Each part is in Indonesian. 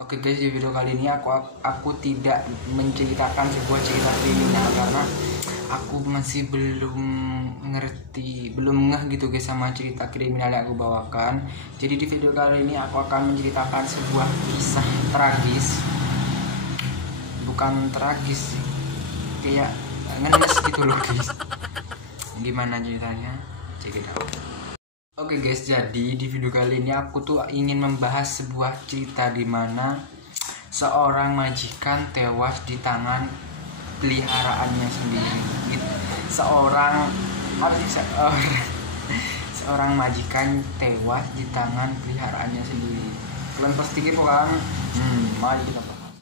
Oke guys, di video kali ini aku tidak menceritakan sebuah cerita kriminal karena aku masih belum ngeh gitu guys sama cerita kriminal yang aku bawakan. Jadi di video kali ini aku akan menceritakan sebuah kisah tragis. Bukan tragis sih, kayak ngenes gitu loh guys. Gimana ceritanya? Check it out. Oke guys, jadi di video kali ini aku tuh ingin membahas sebuah cerita di mana seorang majikan tewas di tangan peliharaannya sendiri. Seorang majikan tewas di tangan peliharaannya sendiri. Kalian pasti kepo kan? Mari kita bahas.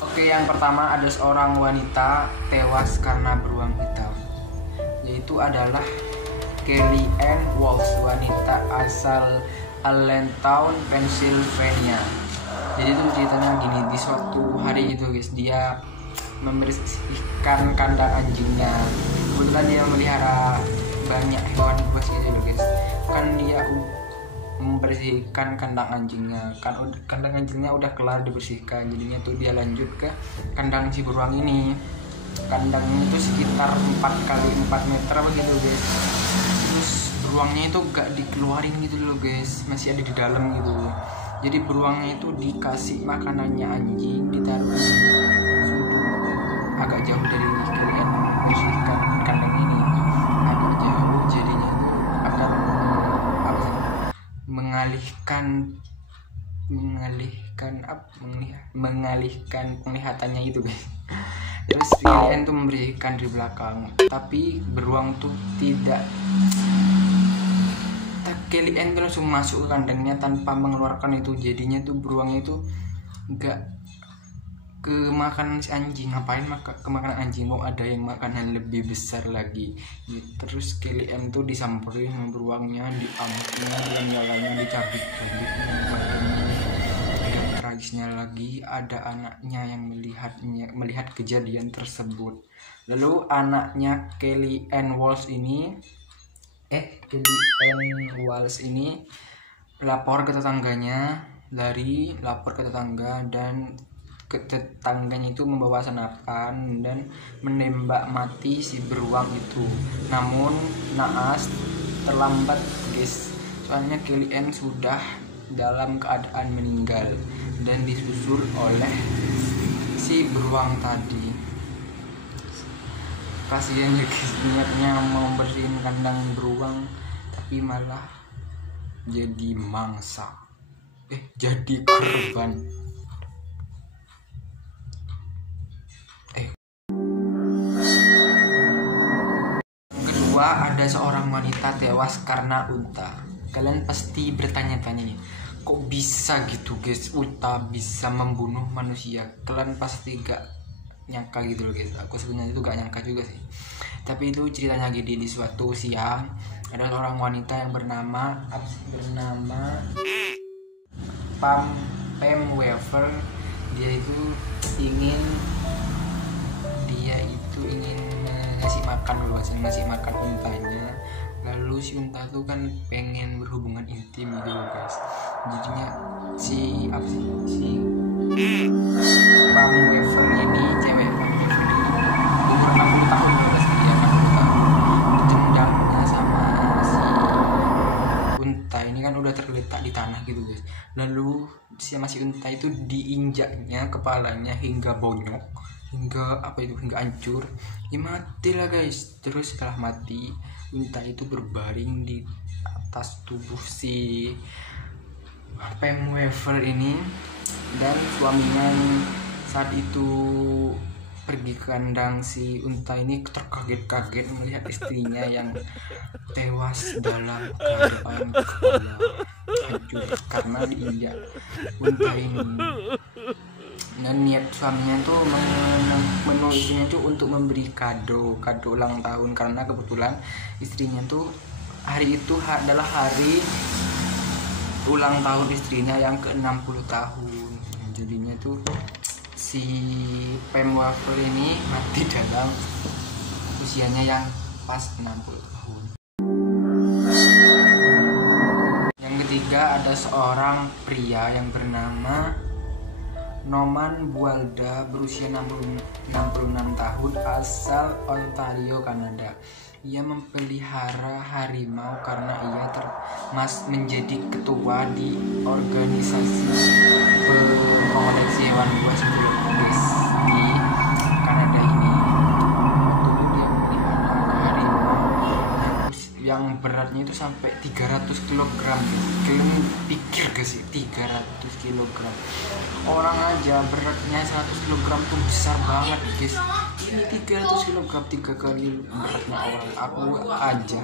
Oke, yang pertama ada seorang wanita tewas karena beruang hitam. Yaitu adalah Kelly Ann Walsh, wanita asal Allentown, Pennsylvania. Jadi itu ceritanya gini, di suatu hari itu guys, dia membersihkan kandang anjingnya. Kebetulan dia memelihara banyak hewan buas gitu loh guys. Kan dia membersihkan kandang anjingnya, kan kandang anjingnya udah kelar dibersihkan, jadinya tuh dia lanjut ke kandang si beruang ini. Kandangnya itu sekitar 4x4 meter begitu guys. Terus beruangnya itu gak dikeluarin gitu loh guys, masih ada di dalam gitu. Jadi beruangnya itu dikasih makanannya anjing, ditaruh di sudut agak jauh dari kalian bersihkan kandang ini, agak jauh, jadinya itu akan mengalihkan penglihatannya itu guys. Terus kalian tuh memberikan di belakang, tapi beruang tuh tidak. Kalian tuh langsung masuk ke kandangnya tanpa mengeluarkan itu, jadinya tuh beruangnya itu nggak kemakan si anjing. Ngapain kemakan anjing, mau ada yang makanan lebih besar lagi. Terus kalian tuh disamperin sama beruangnya, diamuknya dengan nyalanya, dicabik-cabik. Tragisnya lagi ada anaknya yang melihat kejadian tersebut. Lalu anaknya Kelly Ann Walsh ini lapor ke tetangganya, lapor ke tetangga, dan tetangganya itu membawa senapan dan menembak mati si beruang itu. Namun naas, terlambat guys, soalnya Kelly Ann sudah dalam keadaan meninggal dan disusul oleh si beruang tadi. Kasihan ya guys, niatnya mau bersihin kandang beruang tapi malah jadi mangsa, jadi korban. Kedua, ada seorang wanita tewas karena unta. Kalian pasti bertanya-tanya nih, kok bisa gitu guys, unta bisa membunuh manusia? Kalian pasti gak nyangka gitu loh guys. Aku sebenarnya itu gak nyangka juga sih. Tapi itu ceritanya gini, di suatu siang ada seorang wanita yang bernama Pam Weaver. Dia itu ingin ngasih makan untanya. Lalu si unta tuh kan pengen berhubungan intim gitu loh guys. Jadinya si Pam Weaver ini, cewek Pam Weaver ini umur 60 tahun guys, dia kan ditendangnya sama si unta ini, kan udah tergeletak di tanah gitu guys. Lalu si unta itu diinjaknya kepalanya hingga bonyok, hingga hancur. Ya mati lah guys. Terus setelah mati, unta itu berbaring di atas tubuh si Pam Weaver ini, dan suaminya saat itu pergi ke kandang si unta ini terkaget-kaget melihat istrinya yang tewas dalam keadaan kepala hancur karena diinjak unta ini. Dan niat suaminya tuh menulis istrinya tuh untuk memberi kado ulang tahun, karena kebetulan istrinya tuh hari itu adalah hari ulang tahun istrinya yang ke-60 tahun. Jadinya tuh si Pam Weaver ini mati dalam usianya yang pas 60 tahun. Yang ketiga ketiga ada seorang pria yang bernama Norman Bualda berusia 66 tahun asal Ontario, Kanada. Ia memelihara harimau karena ia menjadi ketua di organisasi pengoleksi hewan buas buas di Kanada ini. Waktu itu dia memelihara harimau yang beratnya itu sampai 300 kg. Kalian pikir gak sih 300 kg? Orang aja beratnya 100 kg tuh besar banget guys. Ini 300 kg 3 kali beratnya orang. Aku aja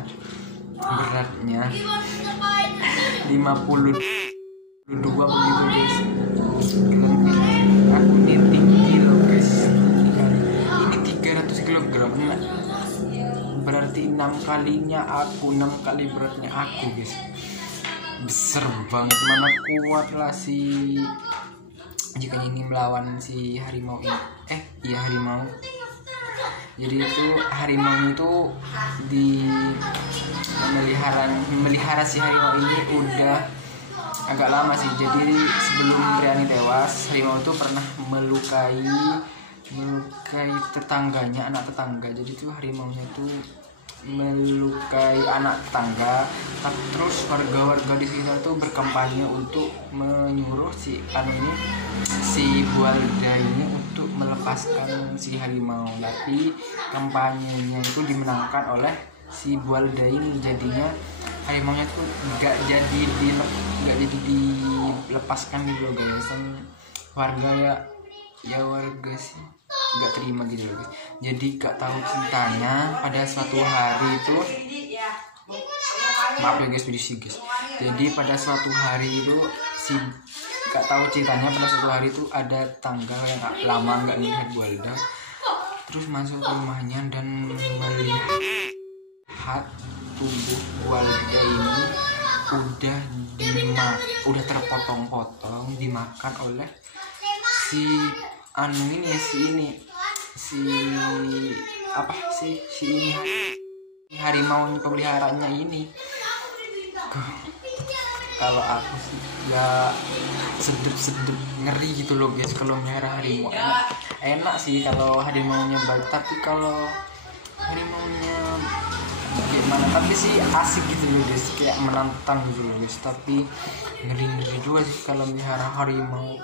beratnya 52 begitu guys. Aku ini tinggi loh guys. Ini 300 kg berarti 6 kali beratnya aku guys. Besar banget, mana kuat lah si jika ini melawan si harimau ini. Iya harimau. Jadi itu harimau itu di memelihara si harimau ini udah agak lama sih. Jadi sebelum Riani tewas, harimau itu pernah melukai tetangganya, anak tetangga. Jadi itu harimaunya itu melukai anak tetangga. Terus warga-warga di sekitar tuh berkampanye untuk menyuruh si Bualda ini untuk melepaskan si harimau. Tapi kampanyenya itu dimenangkan oleh si Bualda ini. Jadinya harimaunya tuh nggak jadi dilepaskan gitu guys. Warga warga sih nggak terima gitu loh guys. Jadi gak tahu ceritanya pada suatu hari itu, maaf ya guys, jadi pada suatu hari itu si gak tahu ceritanya pada suatu hari itu ada tangga yang lama nggak melihat Bualda, terus masuk ke rumahnya dan melihat tubuh Bualda ini udah terpotong-potong dimakan oleh si harimau peliharanya ini. Kalau aku sih ya sedep ngeri gitu loh guys kalau melihara harimau. Enak sih kalau harimaunya baik, tapi kalau harimaunya gimana, tapi sih asik gitu loh guys, kayak menantang gitu loh guys. Tapi ngeri juga sih kalau melihara harimau.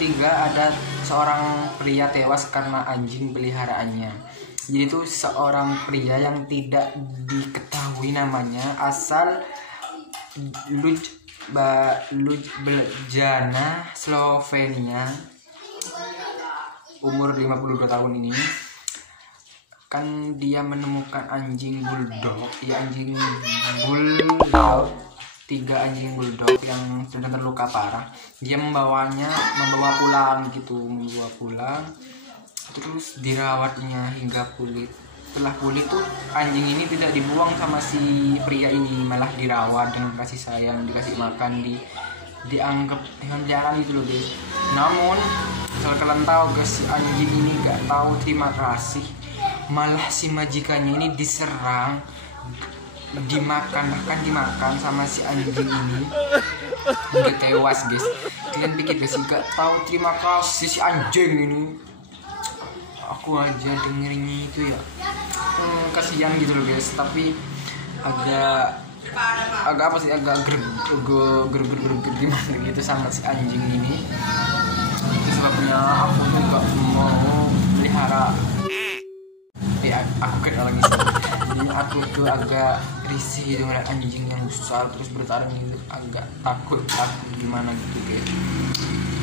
Ketiga ada seorang pria tewas karena anjing peliharaannya. Jadi itu seorang pria yang tidak diketahui namanya asal Ljubljana, Slovenia, umur 52 tahun ini. Kan dia menemukan anjing bulldog, 3 anjing bulldog yang sudah terluka parah. Dia membawa pulang, terus dirawatnya hingga pulih. Setelah pulih tuh anjing ini tidak dibuang sama si pria ini, malah dirawat dengan kasih sayang, dikasih makan, dianggap hewan peliharaan gitu loh guys. Namun kalau kalian tahu guys, si anjing ini gak tahu terima kasih, malah si majikannya ini diserang, bahkan dimakan sama si anjing ini hingga tewas guys. Kalian pikir guys, gak tahu terima kasih si anjing ini. Aku aja dengerin itu ya kasihan gitu loh guys, tapi agak apa sih, agak greget gimana gitu sama si anjing ini. Itu sebabnya aku juga mau melihara. Aku kenal lagi sih. Jadi aku tuh agak risih dengan anjing yang besar terus bertarung gitu, agak takut gimana gitu guys.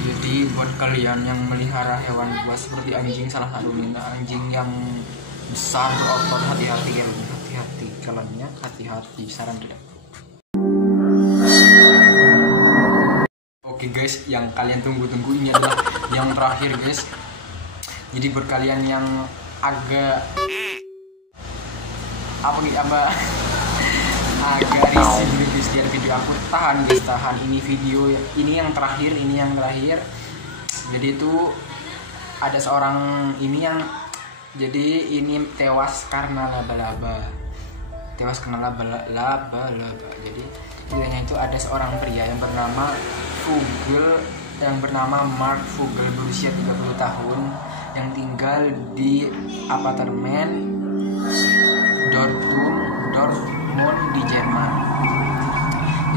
Jadi buat kalian yang melihara hewan buas seperti anjing, salah satunya anjing yang besar berotot, hati-hati kalian ya, hati-hati, saran tidak. Oke guys, yang kalian tunggu-tunggu ini adalah yang terakhir guys. Jadi buat kalian yang agak risih dulu guys lihat video aku, tahan ini video ini yang terakhir. Jadi itu ada seorang ini yang Jadi ini tewas karena laba-laba. Jadi ceritanya itu ada seorang pria yang bernama Mark Vogel, berusia 30 tahun, yang tinggal di apartemen Dortmund di Jerman.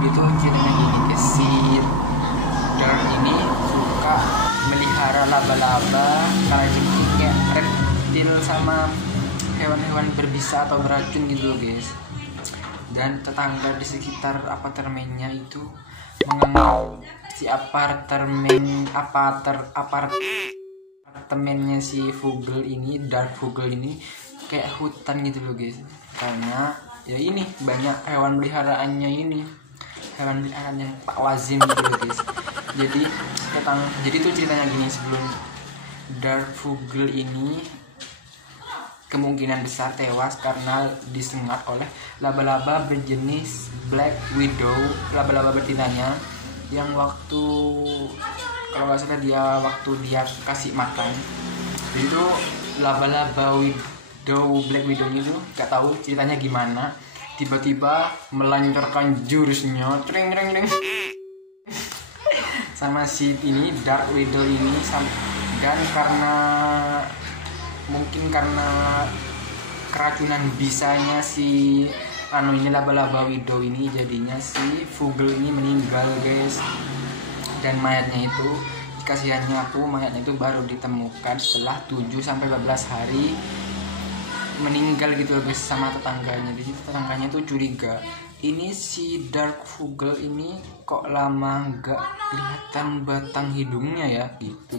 Jadi itu ceritanya gini guys, si Dirk ini suka melihara laba-laba, kalajengking kayak reptil sama hewan-hewan berbisa atau beracun gitu loh guys. Dan tetangga di sekitar apartemennya itu menganggap si apartemennya si Dark Vogel ini kayak hutan gitu loh guys, karena ya ini banyak hewan peliharaannya ini, hewan peliharaan yang tak lazim gitu loh guys. Jadi tuh ceritanya gini, sebelum Dark Vogel ini kemungkinan besar tewas karena disengat oleh laba-laba berjenis Black Widow, laba-laba betinanya yang waktu kalau nggak salah waktu dia kasih makan. Jadi itu laba-laba Black Widow itu nggak tahu ceritanya gimana, tiba-tiba melancarkan jurusnya tring sama si ini Dark Widow ini, dan mungkin karena keracunan bisanya si ini laba-laba widow ini, jadinya si Vogel ini meninggal guys. Dan mayatnya itu, mayatnya itu baru ditemukan setelah 7-14 hari meninggal gitu guys sama tetangganya. Jadi tetangganya tuh curiga, ini si Dark Vogel ini kok lama gak kelihatan batang hidungnya ya gitu.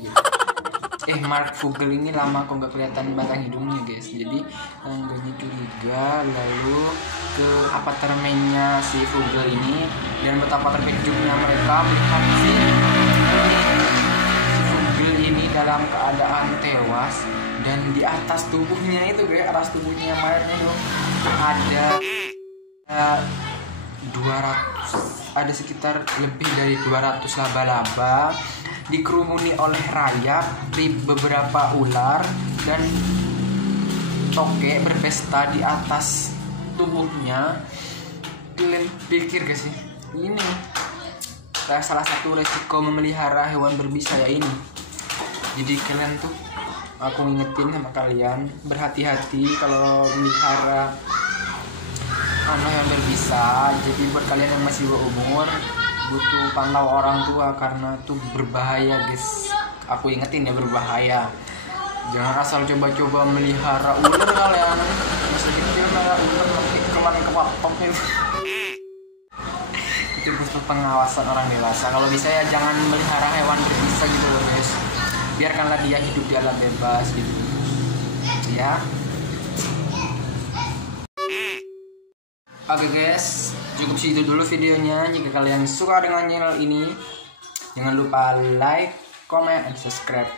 Mark Vogel ini lama kok gak kelihatan batang hidungnya guys. Jadi tetangganya curiga, lalu ke apartemennya si Vogel ini, dan betapa terkejutnya mereka melihat si Vogel ini dalam keadaan tewas, dan di atas tubuhnya itu guys, atas tubuhnya mayatnya itu ada sekitar lebih dari 200 laba-laba, dikerumuni oleh rayap, beberapa ular dan toge berpesta di atas tubuhnya. Kalian pikir gak sih, ini salah satu resiko memelihara hewan berbisa ya ini. Jadi kalian tuh, aku ngingetin sama kalian, berhati-hati kalau melihara hewan berbisa. Jadi buat kalian yang masih berumur, butuh pantau orang tua karena tuh berbahaya guys. Aku ingetin ya, berbahaya. Jangan asal coba-coba melihara ular kalian. Masih kecil melihara ular nanti keluar ke wapak gitu. Itu butuh pengawasan orang dewasa. Kalau bisa ya jangan melihara hewan berbisa gitu loh guys. Biarkanlah dia hidup di alam bebas gitu. Ya. Oke guys, cukup segitu dulu videonya. Jika kalian suka dengan channel ini, jangan lupa like, comment, dan subscribe.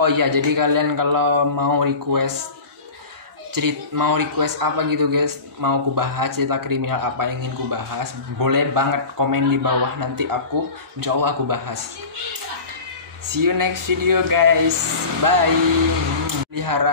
Oh iya, jadi kalian kalau mau request apa gitu guys, mau ku bahas cerita kriminal apa yang ingin ku bahas, boleh banget komen di bawah, nanti insya Allah aku bahas. See you next video guys, bye. Pelihara